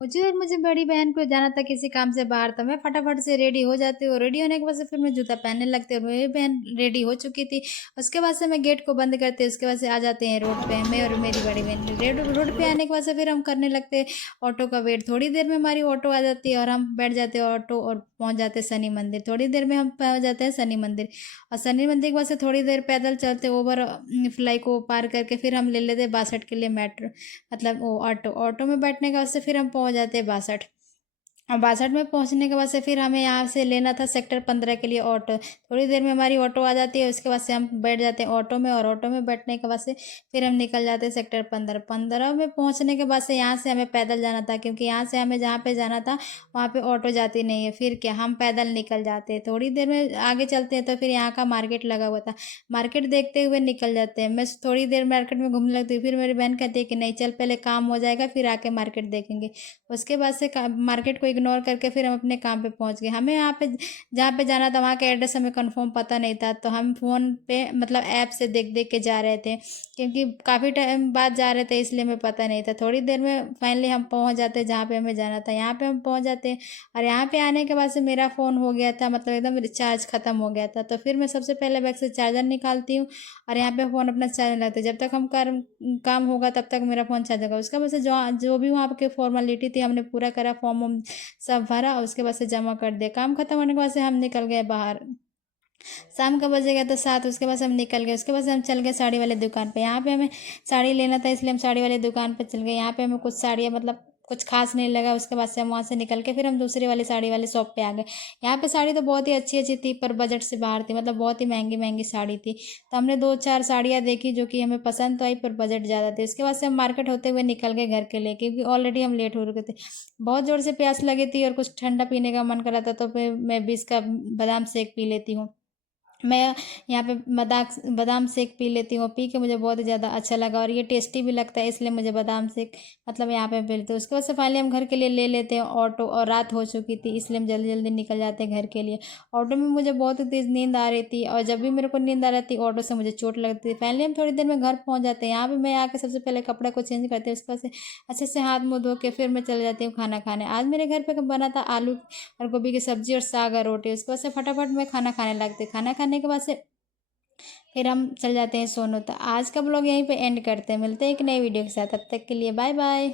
मुझे और मुझे बड़ी बहन को जाना था किसी काम से बाहर, तो मैं फटाफट से रेडी हो जाती हूँ। रेडी होने के बाद से फिर मैं जूता पहनने लगती हूँ और मेरी बहन रेडी हो चुकी थी। उसके बाद से मैं गेट को बंद करती हूँ, उसके बाद से आ जाते हैं रोड पे, मैं और मेरी बड़ी बहन। रोड पे आने के बाद से फिर हम करने लगते हैं ऑटो का वेट। थोड़ी देर में हमारी ऑटो आ जाती है और हम बैठ जाते हैं ऑटो और पहुँच जाते हैं शनि मंदिर। थोड़ी देर में हम पहुँच जाते हैं शनि मंदिर, और शनि मंदिर के बाद से थोड़ी देर पैदल चलते ओवर फ्लाई को पार करके फिर हम ले लेते हैं 62 के लिए मेट्रो, मतलब वो ऑटो। ऑटो में बैठने के बाद से फिर हम पहुंच जाते हैं 62। और 62 में पहुंचने के बाद से फिर हमें यहाँ से लेना था सेक्टर 15 के लिए ऑटो। थोड़ी देर में हमारी ऑटो आ जाती है, उसके बाद से हम बैठ जाते हैं ऑटो में, और ऑटो में बैठने के बाद से फिर हम निकल जाते हैं सेक्टर 15। 15 में पहुंचने के बाद से यहाँ से हमें पैदल जाना था, क्योंकि यहाँ से हमें जहाँ पे जाना था वहाँ पे ऑटो जाती नहीं है। फिर क्या, हम पैदल निकल जाते हैं। थोड़ी देर में आगे चलते हैं तो फिर यहाँ का मार्केट लगा हुआ था, मार्केट देखते हुए निकल जाते हैं। मैं थोड़ी देर मार्केट में घूमने लगती हूँ, फिर मेरी बहन कहती है कि नहीं चल, पहले काम हो जाएगा फिर आके मार्केट देखेंगे। उसके बाद से मार्केट को इग्नोर करके फिर हम अपने काम पे पहुंच गए। हमें यहाँ पे जहाँ पे जाना था वहाँ का एड्रेस हमें कंफर्म पता नहीं था, तो हम फ़ोन पे मतलब ऐप से देख देख के जा रहे थे, क्योंकि काफ़ी टाइम बाद जा रहे थे इसलिए हमें पता नहीं था। थोड़ी देर में फाइनली हम पहुँच जाते जहाँ पे हमें जाना था, यहाँ पे हम पहुँच जाते हैं। और यहाँ पे आने के बाद से मेरा फ़ोन हो गया था, मतलब एकदम रिचार्ज ख़त्म हो गया था। तो फिर मैं सबसे पहले बैग से चार्जर निकालती हूँ और यहाँ पे फ़ोन अपना चार्ज लगता है। जब तक हम काम होगा तब तक मेरा फ़ोन चार्ज होगा। उसके बाद से जो जो भी वहाँ के फॉर्मेलिटी थी हमने पूरा करा, फॉर्म वॉर्म सब भरा, उसके बाद से जमा कर दिया। काम खत्म होने के बाद से हम निकल गए बाहर। शाम का बजे गया तो 7, उसके बाद से हम निकल गए। उसके बाद से हम चल गए साड़ी वाले दुकान पे। यहाँ पे हमें साड़ी लेना था इसलिए हम साड़ी वाले दुकान पे चल गए। यहाँ पे हमें कुछ साड़ियाँ मतलब कुछ खास नहीं लगा। उसके बाद से हम वहाँ से निकल के फिर हम दूसरी वाली साड़ी वाले शॉप पे आ गए। यहाँ पे साड़ी तो बहुत ही अच्छी अच्छी थी, पर बजट से बाहर थी, मतलब बहुत ही महंगी महंगी साड़ी थी। तो हमने 2-4 साड़ियाँ देखी जो कि हमें पसंद तो आई, पर बजट ज़्यादा थी। उसके बाद से हम मार्केट होते हुए निकल गए घर के लिए, क्योंकि ऑलरेडी हम लेट हो रहे थे। बहुत ज़ोर से प्यास लगी थी और कुछ ठंडा पीने का मन कर रहा था, तो फिर मैं 20 का बादाम शेक पी लेती हूँ। मैं यहाँ पे बादाम शेक पी लेती हूँ, पी के मुझे बहुत ही ज़्यादा अच्छा लगा और ये टेस्टी भी लगता है, इसलिए मुझे बादाम शेक मतलब यहाँ पे पी लेते हैं। उसके बाद से फाइनली हम घर के लिए ले लेते हैं ऑटो, और रात हो चुकी थी इसलिए हम जल्दी जल्दी निकल जाते हैं घर के लिए। ऑटो में मुझे बहुत ही तेज़ नींद आ रही थी, और जब भी मेरे को नींद आ रही थी ऑटो से मुझे चोट लगती थी। फाइनली हम थोड़ी देर में घर पहुँच जाते हैं। यहाँ पे मैं आके सबसे पहले कपड़ा को चेंज करती हूँ, उसके बाद से अच्छे से हाथ मुँह धो के फिर मैं चले जाती हूँ खाना खाने। आज मेरे घर पे बना था आलू और गोभी की सब्जी और साग और रोटी। उसके बाद से फटाफट मैं खाना खाने लगती। खाना खाने के बाद से फिर हम चल जाते हैं सोने। तो आज का ब्लॉग यहीं पे एंड करते हैं, मिलते हैं एक नई वीडियो के साथ, तब तक के लिए बाय बाय।